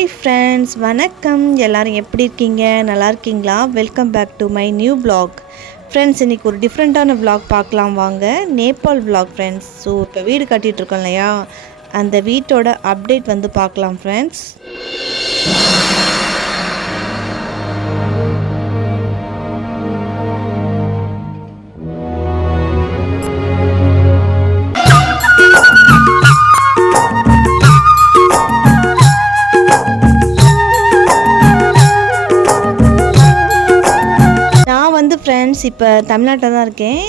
Hi friends வணக்கம். எல்லாரும் எப்படி இருக்கீங்க? நல்லா இருக்கீங்களா? Welcome back to my new vlog. Friends இன்றைக்கி ஒரு டிஃப்ரெண்ட்டான vlog பார்க்கலாம் வாங்க. நேபாள் vlog ஃப்ரெண்ட்ஸ் ஸோ இப்போ வீடு கட்டிகிட்டு இருக்கோம் இல்லையா? அந்த வீட்டோட அப்டேட் வந்து பார்க்கலாம் ஃப்ரெண்ட்ஸ் ஃப்ரெண்ட்ஸ் இப்போ தமிழ்நாட்டில் தான் இருக்கேன்.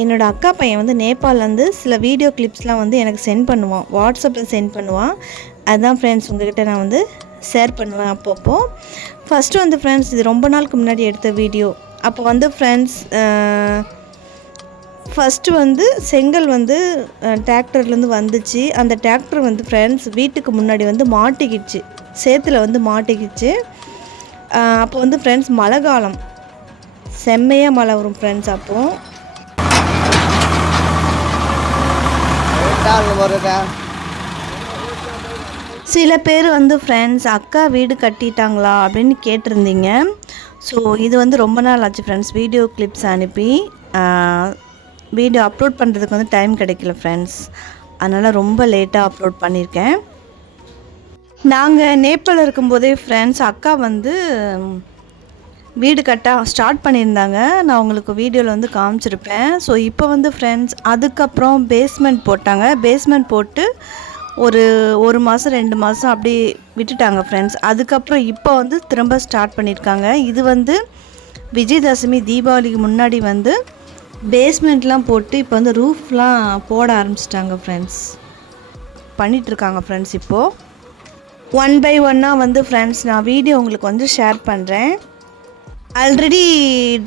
என்னோடய அக்கா பையன் வந்து நேபாள்லேருந்து சில வீடியோ கிளிப்ஸ்லாம் வந்து எனக்கு சென்ட் பண்ணுவான். வாட்ஸ்அப்பில் சென்ட் பண்ணுவான். அதுதான் ஃப்ரெண்ட்ஸ் உங்ககிட்ட நான் வந்து ஷேர் பண்ணுவேன் அப்பப்போ. ஃபஸ்ட்டு வந்து ஃப்ரெண்ட்ஸ் இது ரொம்ப நாளுக்கு முன்னாடி எடுத்த வீடியோ அப்போ வந்து ஃப்ரெண்ட்ஸ் ஃபஸ்ட்டு வந்து செங்கல் வந்து டிராக்டர்லேருந்து வந்துச்சு. அந்த டிராக்டர் வந்து ஃப்ரெண்ட்ஸ் வீட்டுக்கு முன்னாடி வந்து மாட்டிக்கிச்சு. சேத்துல வந்து மாட்டிக்கிச்சு. அப்போ வந்து ஃப்ரெண்ட்ஸ் மழை காலம். செம்மையாக மழை வரும் ஃப்ரெண்ட்ஸ் அப்போது சில பேர் வந்து ஃப்ரெண்ட்ஸ் அக்கா வீடு கட்டிட்டாங்களா அப்படின்னு கேட்டிருந்தீங்க. ஸோ இது வந்து ரொம்ப நாள் ஆச்சு ஃப்ரெண்ட்ஸ் வீடியோ கிளிப்ஸ் அனுப்பி. வீடியோ அப்லோட் பண்ணுறதுக்கு வந்து டைம் கிடைக்கல ஃப்ரெண்ட்ஸ் அதனால் ரொம்ப லேட்டாக அப்லோட் பண்ணியிருக்கேன் நாங்கள் நேபாளில் இருக்கும்போதே ஃப்ரெண்ட்ஸ் அக்கா வந்து வீடு கட்ட ஸ்டார்ட் பண்ணியிருந்தாங்க. நான் உங்களுக்கு வீடியோவில் வந்து காமிச்சிருப்பேன். ஸோ இப்போ வந்து ஃப்ரெண்ட்ஸ் அதுக்கப்புறம் பேஸ்மெண்ட் போட்டாங்க. பேஸ்மெண்ட் போட்டு ஒரு ஒரு மாதம் ரெண்டு மாதம் அப்படி விட்டுட்டாங்க ஃப்ரெண்ட்ஸ் அதுக்கப்புறம் இப்போ வந்து திரும்ப ஸ்டார்ட் பண்ணியிருக்காங்க. இது வந்து விஜயதசமி தீபாவளிக்கு முன்னாடி வந்து பேஸ்மெண்ட்லாம் போட்டு இப்போ வந்து ரூஃப்லாம் போட ஆரம்பிச்சிட்டாங்க ஃப்ரெண்ட்ஸ் பண்ணிகிட்ருக்காங்க ஃப்ரெண்ட்ஸ் இப்போது ஒன் பை ஒன்னாக வந்து ஃப்ரெண்ட்ஸ் நான் வீடியோ உங்களுக்கு வந்து ஷேர் பண்ணுறேன் ஆல்ரெடி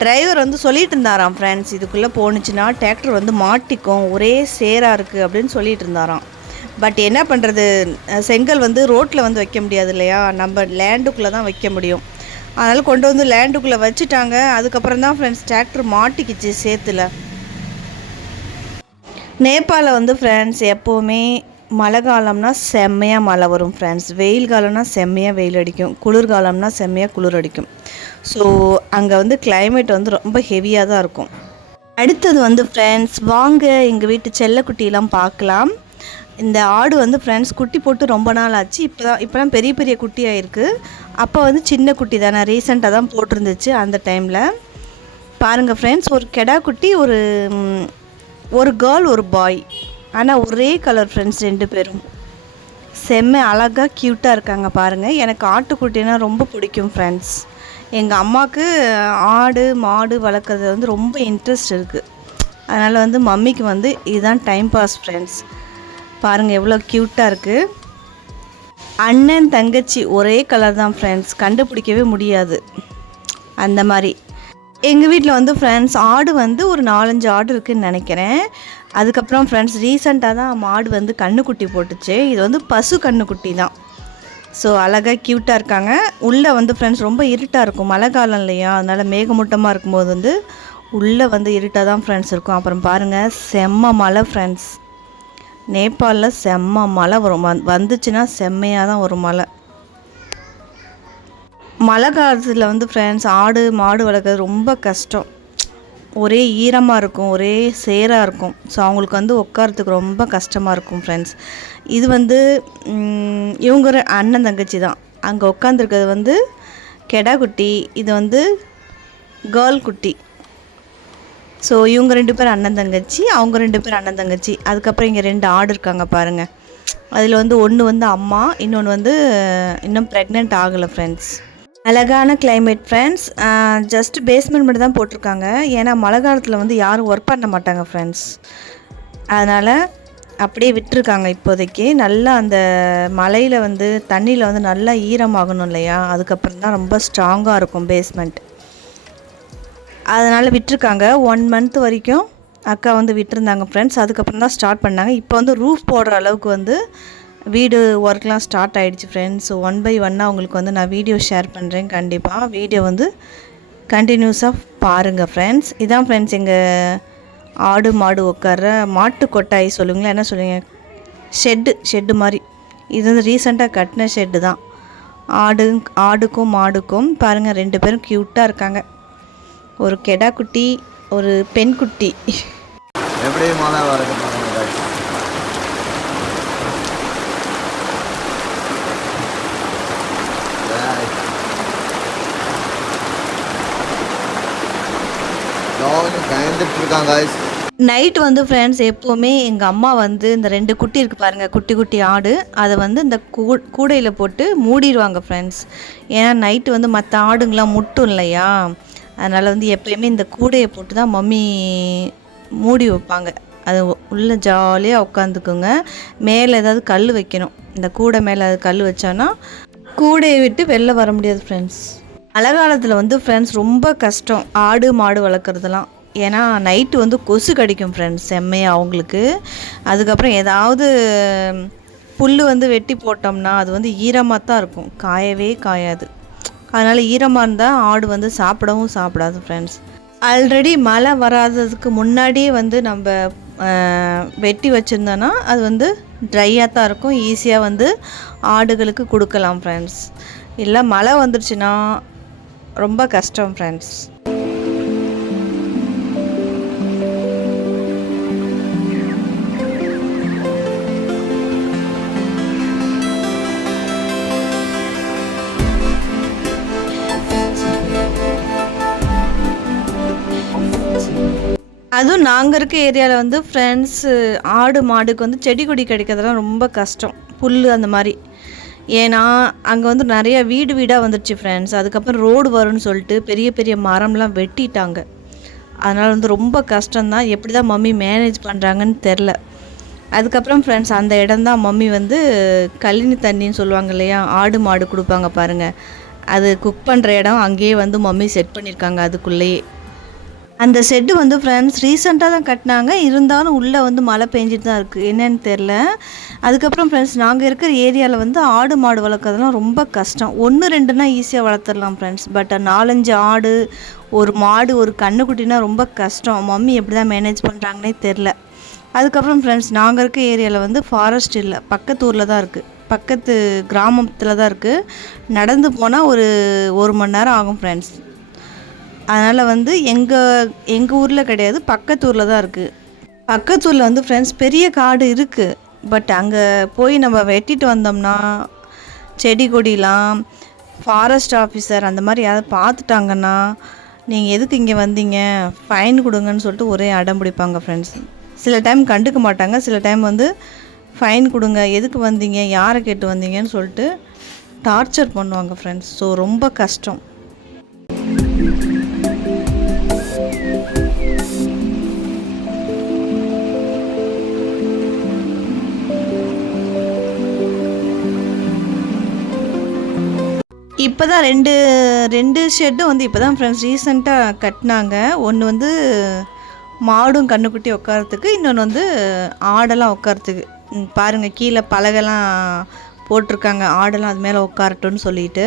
டிரைவர் வந்து சொல்லிட்டு இருந்தாராம் ஃப்ரெண்ட்ஸ் இதுக்குள்ளே போணுச்சுன்னா டிராக்டர் வந்து மாட்டிக்கும். ஒரே சேராக இருக்குது அப்படின்னு சொல்லிட்டு இருந்தாராம் பட் என்ன பண்ணுறது செங்கல் வந்து ரோட்டில் வந்து வைக்க முடியாது இல்லையா? நம்ம லேண்டுக்குள்ளே தான் வைக்க முடியும். அதனால் கொண்டு வந்து லேண்டுக்குள்ளே வச்சுட்டாங்க. அதுக்கப்புறம் தான் ஃப்ரெண்ட்ஸ் டிராக்டர் மாட்டிக்கிச்சு சேத்துல. நேபாளில் வந்து ஃப்ரெண்ட்ஸ் எப்போவுமே மழை காலம்னா செம்மையாக மழை வரும் ஃப்ரெண்ட்ஸ் வெயில் காலம்னா செம்மையாக வெயில் அடிக்கும். குளிர்காலம்னா செம்மையாக குளிர் அடிக்கும். ஸோ அங்கே வந்து கிளைமேட் வந்து ரொம்ப ஹெவியாக தான் இருக்கும். அடுத்தது வந்து ஃப்ரெண்ட்ஸ் வாங்க எங்கள் வீட்டு செல்லக்குட்டியெல்லாம் பார்க்கலாம். இந்த ஆடு வந்து ஃப்ரெண்ட்ஸ் குட்டி போட்டு ரொம்ப நாள் ஆச்சு. இப்போ தான் இப்போ தான் பெரிய பெரிய குட்டியாக இருக்குது அப்போ வந்து சின்ன குட்டி தானே ரீசெண்டாக தான் போட்டிருந்துச்சு அந்த டைமில் பாருங்கள் ஃப்ரெண்ட்ஸ் ஒரு கெடா குட்டி ஒரு ஒரு கேர்ள் ஒரு பாய் ஆனால் ஒரே கலர் ஃப்ரெண்ட்ஸ் ரெண்டு பேரும். செம்ம அழகாக க்யூட்டாக இருக்காங்க பாருங்கள் எனக்கு ஆட்டுக்குட்டினா ரொம்ப பிடிக்கும் ஃப்ரெண்ட்ஸ் எங்கள் அம்மாவுக்கு ஆடு மாடு வளர்க்குறது வந்து ரொம்ப இன்ட்ரெஸ்ட் இருக்குது அதனால் வந்து மம்மிக்கு வந்து இதுதான் டைம் பாஸ் ஃப்ரெண்ட்ஸ் பாருங்கள் எவ்வளோ க்யூட்டாக இருக்குது அண்ணன் தங்கச்சி ஒரே கலர் தான் ஃப்ரெண்ட்ஸ் கண்டுபிடிக்கவே முடியாது. அந்த மாதிரி. எங்கள் வீட்டில் வந்து ஃப்ரெண்ட்ஸ் ஆடு வந்து ஒரு நாலஞ்சு ஆடு இருக்குதுன்னு நினைக்கிறேன். அதுக்கப்புறம் ஃப்ரெண்ட்ஸ் ரீசெண்டாக தான் மாடு வந்து கண்ணுக்குட்டி போட்டுச்சு. இது வந்து பசு கண்ணுக்குட்டி தான். ஸோ அழகாக க்யூட்டாக இருக்காங்க. உள்ளே வந்து ஃப்ரெண்ட்ஸ் ரொம்ப இருட்டாக இருக்கும். மழை காலம் இல்லையா? அதனால் மேகமூட்டமாக இருக்கும்போது வந்து உள்ளே வந்து இருட்டாக தான் ஃப்ரெண்ட்ஸ் இருக்கும். அப்புறம் பாருங்கள் செம்ம மழை ஃப்ரெண்ட்ஸ் நேபாளில் செம்ம மழை வரும். வந் வந்துச்சுன்னா செம்மையாக தான் வரும் மழை. மழை காலத்தில் வந்து ஃப்ரெண்ட்ஸ் ஆடு மாடு வளர்க்குறது ரொம்ப கஷ்டம். ஒரே ஈரமாக இருக்கும் ஒரே சேராக இருக்கும். ஸோ அவங்களுக்கு வந்து உட்காரத்துக்கு ரொம்ப கஷ்டமாக இருக்கும் ஃப்ரெண்ட்ஸ் இது வந்து இவங்க அண்ணன் தங்கச்சி தான். அங்கே உட்காந்துருக்கிறது வந்து கெடா குட்டி இது வந்து கேர்ள் குட்டி. ஸோ இவங்க ரெண்டு பேர் அண்ணன் தங்கச்சி அவங்க ரெண்டு பேர் அண்ணன் தங்கச்சி. அதுக்கப்புறம் இங்கே ரெண்டு ஆடு இருக்காங்க பாருங்கள் அதில் வந்து ஒன்று வந்து அம்மா இன்னொன்று வந்து இன்னும் ப்ரெக்னென்ட் ஆகலை ஃப்ரெண்ட்ஸ் அழகான கிளைமேட் ஃப்ரெண்ட்ஸ் ஜஸ்ட் பேஸ்மெண்ட் மட்டும் தான் போட்டிருக்காங்க. ஏன்னா மழை காலத்தில் வந்து யாரும் ஒர்க் பண்ண மாட்டாங்க ஃப்ரெண்ட்ஸ் அதனால் அப்படியே விட்டுருக்காங்க இப்போதைக்கு. நல்லா அந்த மலையில் வந்து தண்ணியில் வந்து நல்லா ஈரமாகணும் இல்லையா? அதுக்கப்புறம் தான் ரொம்ப ஸ்ட்ராங்காக இருக்கும் பேஸ்மெண்ட் அதனால் விட்டுருக்காங்க. ஒன் மந்த் வரைக்கும் அக்கா வந்து விட்டுருந்தாங்க ஃப்ரெண்ட்ஸ் அதுக்கப்புறம் தான் ஸ்டார்ட் பண்ணாங்க. இப்போ வந்து ரூஃப் போடுற அளவுக்கு வந்து வீடு ஒர்க்லாம் ஸ்டார்ட் ஆகிடுச்சு ஃப்ரெண்ட்ஸ் ஸோ ஒன் பை ஒன்னாக உங்களுக்கு வந்து நான் வீடியோ ஷேர் பண்ணுறேன் கண்டிப்பாக வீடியோ வந்து கண்டினியூஸாக பாருங்கள் ஃப்ரெண்ட்ஸ் இதான் ஃப்ரெண்ட்ஸ் எங்கள் ஆடு மாடு உட்கார்ற மாட்டு கொட்டாய் சொல்லுவீங்களா என்ன சொல்லுவீங்க ஷெட்டு ஷெட்டு மாதிரி. இது வந்து ரீசெண்டாக கட்டின ஷெட்டு தான். ஆடு ஆடுக்கும் மாடுக்கும் பாருங்கள் ரெண்டு பேரும் க்யூட்டாக இருக்காங்க. ஒரு கெடா குட்டி ஒரு பெண் குட்டி. எப்படி மாதா வரதுமா டாக் பயந்துட்டு நைட் வந்து ஃப்ரெண்ட்ஸ் எப்போவுமே எங்கள் அம்மா வந்து இந்த ரெண்டு குட்டி இருக்குது பாருங்கள் குட்டி குட்டி ஆடு அதை வந்து இந்த கூ கூடையில் போட்டு மூடிடுவாங்க ஃப்ரெண்ட்ஸ் ஏன்னா நைட்டு வந்து மற்ற ஆடுங்களாம் முட்டும் இல்லையா? அதனால் வந்து எப்போயுமே இந்த கூடையை போட்டு தான் மம்மி மூடி வைப்பாங்க. அது உள்ளே ஜாலியாக உட்காந்துக்குங்க மேலே ஏதாவது கல் வைக்கணும். இந்த கூடை மேலே அது கல் வச்சோன்னா கூடையை விட்டு வெளில வர முடியாது ஃப்ரெண்ட்ஸ் மழை காலத்தில் வந்து ஃப்ரெண்ட்ஸ் ரொம்ப கஷ்டம். ஆடு மாடு வளர்க்குறதுலாம் ஏன்னா நைட்டு வந்து கொசு கடிக்கும் ஃப்ரெண்ட்ஸ் செம்மையாக அவங்களுக்கு. அதுக்கப்புறம் ஏதாவது புல் வந்து வெட்டி போட்டோம்னா அது வந்து ஈரமாக தான் இருக்கும். காயவே காயாது. அதனால் ஈரமாக இருந்தால் ஆடு வந்து சாப்பிடவும் சாப்பிடாது ஃப்ரெண்ட்ஸ் ஆல்ரெடி மழை வராததுக்கு முன்னாடியே வந்து நம்ம வெட்டி வச்சுருந்தோன்னா அது வந்து ட்ரையாக தான் இருக்கும். ஈஸியாக வந்து ஆடுகளுக்கு கொடுக்கலாம் ஃப்ரெண்ட்ஸ் இல்லை மழை வந்துருச்சுன்னா ரொம்ப கஷ்டம் ஃப்ரெண்ட்ஸ் அதுவும் நாங்கள் இருக்க ஏரியாவில் வந்து ஃப்ரெண்ட்ஸு ஆடு மாடுக்கு வந்து செடி கொடி கிடைக்கிறதெல்லாம் ரொம்ப கஷ்டம். புல் அந்த மாதிரி. ஏன்னா அங்கே வந்து நிறைய வீடு வீடாக வந்துடுச்சு ஃப்ரெண்ட்ஸ் அதுக்கப்புறம் ரோடு வரும்னு சொல்லிட்டு பெரிய பெரிய மரம்லாம் வெட்டிட்டாங்க. அதனால் வந்து ரொம்ப கஷ்டம்தான். எப்படி தான் மம்மி மேனேஜ் பண்ணுறாங்கன்னு தெரில அதுக்கப்புறம் ஃப்ரெண்ட்ஸ் அந்த இடம்தான் மம்மி வந்து கழினி தண்ணின்னு சொல்லுவாங்க இல்லையா? ஆடு மாடு கொடுப்பாங்க பாருங்கள் அது குக் பண்ணுற இடம். அங்கேயே வந்து மம்மி செட் பண்ணியிருக்காங்க அதுக்குள்ளேயே. அந்த செட்டு வந்து ஃப்ரெண்ட்ஸ் ரீசெண்டாக தான் கட்டினாங்க. இருந்தாலும் உள்ளே வந்து மழை பெஞ்சிட்டு தான் இருக்குது என்னென்னு தெரில அதுக்கப்புறம் ஃப்ரெண்ட்ஸ் நாங்கள் இருக்கிற ஏரியாவில் வந்து ஆடு மாடு வளர்க்குறதுலாம் ரொம்ப கஷ்டம். ஒன்று ரெண்டுனா ஈஸியாக வளர்த்துடலாம் ஃப்ரெண்ட்ஸ் பட் நாலஞ்சு ஆடு ஒரு மாடு ஒரு கண்ணுக்குட்டினா ரொம்ப கஷ்டம். மம்மி எப்படி தான் மேனேஜ் பண்ணுறாங்கன்னே தெரில அதுக்கப்புறம் ஃப்ரெண்ட்ஸ் நாங்கள் இருக்க ஏரியாவில் வந்து ஃபாரஸ்ட் இல்லை. பக்கத்து ஊரில் தான் இருக்குது பக்கத்து கிராமத்தில் தான் இருக்குது நடந்து போனால் ஒரு ஒரு மணி நேரம் ஆகும் ஃப்ரெண்ட்ஸ் அதனால் வந்து எங்கள் எங்கள் ஊரில் கிடையாது பக்கத்து ஊரில் தான் இருக்குது பக்கத்து ஊரில் வந்து ஃப்ரெண்ட்ஸ் பெரிய காடு இருக்குது பட் அங்கே போய் நம்ம வெட்டிட்டு வந்தோம்னா செடி கொடிலாம் ஃபாரஸ்ட் ஆஃபீஸர் அந்த மாதிரி யாராவது பார்த்துட்டாங்கன்னா நீங்கள் எதுக்கு இங்கே வந்தீங்க? ஃபைன் கொடுங்கன்னு சொல்லிட்டு ஒரே அடம் பிடிப்பாங்க ஃப்ரெண்ட்ஸ் சில டைம் கண்டுக்க மாட்டாங்க. சில டைம் வந்து ஃபைன் கொடுங்க எதுக்கு வந்தீங்க? யாரை கேட்டு வந்தீங்கன்னு சொல்லிட்டு டார்ச்சர் பண்ணுவாங்க ஃப்ரெண்ட்ஸ் ஸோ ரொம்ப கஷ்டம். இப்போ தான் ரெண்டு ரெண்டு ஷெட்டும் வந்து இப்போ தான் ஃப்ரெண்ட்ஸ் ரீசெண்டாக கட்டினாங்க. ஒன்று வந்து மாடும் கண்ணுக்குட்டி உட்காரத்துக்கு இன்னொன்று வந்து ஆடெல்லாம் உட்காரத்துக்கு ம், கீழே பலகெல்லாம் போட்டிருக்காங்க. ஆடெல்லாம் அது மேலே உட்காரட்டும்னு சொல்லிட்டு.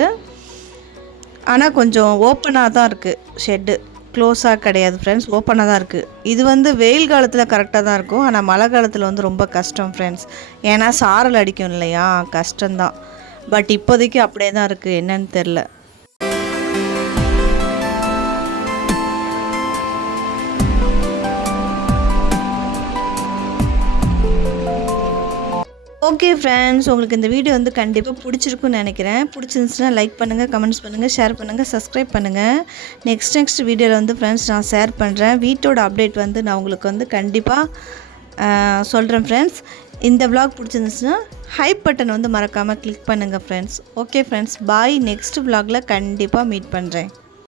ஆனால் கொஞ்சம் ஓப்பனாக தான் இருக்குது ஷெட்டு க்ளோஸாக கிடையாது ஃப்ரெண்ட்ஸ் ஓப்பனாக தான் இருக்குது இது வந்து வெயில் காலத்தில் கரெக்டாக தான் இருக்கும். ஆனால் மழை காலத்தில் வந்து ரொம்ப கஷ்டம் ஃப்ரெண்ட்ஸ் ஏன்னா சாரல் அடிக்கும் இல்லையா? கஷ்டம்தான். பட் இப்போதைக்கு அப்படியே தான் இருக்குது என்னன்னு தெரில ஓகே ஃப்ரெண்ட்ஸ் உங்களுக்கு இந்த வீடியோ வந்து கண்டிப்பாக பிடிச்சிருக்குன்னு நினைக்கிறேன். பிடிச்சிருந்துச்சுன்னா லைக் பண்ணுங்கள் கமெண்ட்ஸ் பண்ணுங்கள் ஷேர் பண்ணுங்கள் சப்ஸ்கிரைப் பண்ணுங்கள் நெக்ஸ்ட் நெக்ஸ்ட் வீடியோவில் வந்து ஃப்ரெண்ட்ஸ் நான் ஷேர் பண்ணுறேன் வீட்டோட அப்டேட் வந்து நான் உங்களுக்கு வந்து கண்டிப்பாக சொல்கிறேன் ஃப்ரெண்ட்ஸ் இந்த vlog பிடிச்சிருந்துச்சுன்னா ஹைப் பட்டன் வந்து மறக்காமல் கிளிக் பண்ணுங்கள் friends okay friends bye next vlogல கண்டிப்பாக மீட் பண்ணுறேன்